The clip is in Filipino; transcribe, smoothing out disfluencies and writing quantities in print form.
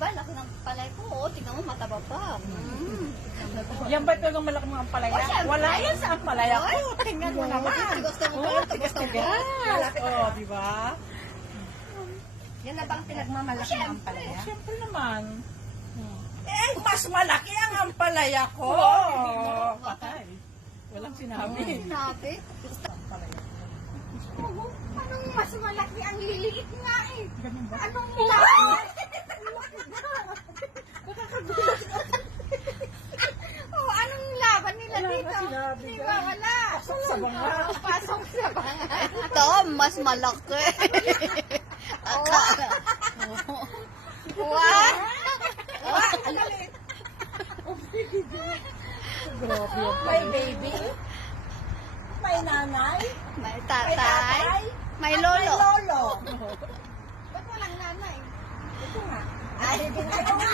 Diba, laki ng palay ko. Oo, tingnan mo, mataba pa. Yan ba talagang malaki mga ampalaya? Oh, syempre. Wala yan sa ampalaya ko. Tingnan mo naman. Gusto mo Oh, pa, gusto mo pa. tigas. Oh, di ba? Yan na bang pinagmamalaki ng ampalaya? Siyempre naman. Eh, mas malaki ang ampalaya ko. Patay. Walang sinabi. Sinabi. Oo, anong mas malaki ang liliit nga eh? Ganun ba? Anong malaki? Oh, anong laban nila dito? sinabi Di ka. ba? Wala. Sa banga. Pasok sa banga. Ito, mas malaki. Akala. What? Grabe yung May baby? May nanay? May May tatay. tatay? May At lolo. May lolo. Ba't walang nanay? Ito nga. Ay, hindi nga.